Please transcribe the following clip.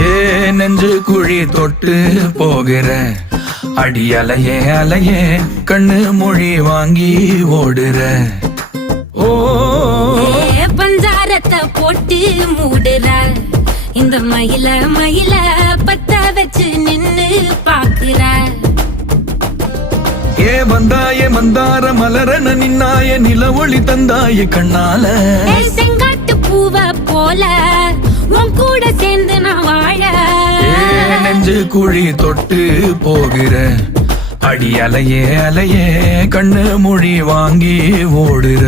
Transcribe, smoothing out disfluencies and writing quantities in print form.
ஏ நெஞ்சு குழி தொட்டு போகிற அடி அலையே அலையே கண்ணு மொழி வாங்கி ஓடுற. ஓ பஞ்சாரத்தை போட்டு மூடுற இந்த மயில மயில பத்த வச்சு நின்னு பாக்குற. ஏ வந்தாய மந்தார மலரன நின்னாய நில ஒளி தந்தாய கண்ணால. செங்காட்டு பூவ போல உன் கூட சேர்ந்து நான் வாழ. நெஞ்சு குழி தொட்டு போகிற அடி அலையே அலையே கண்ணு மொழி வாங்கி ஓடுற.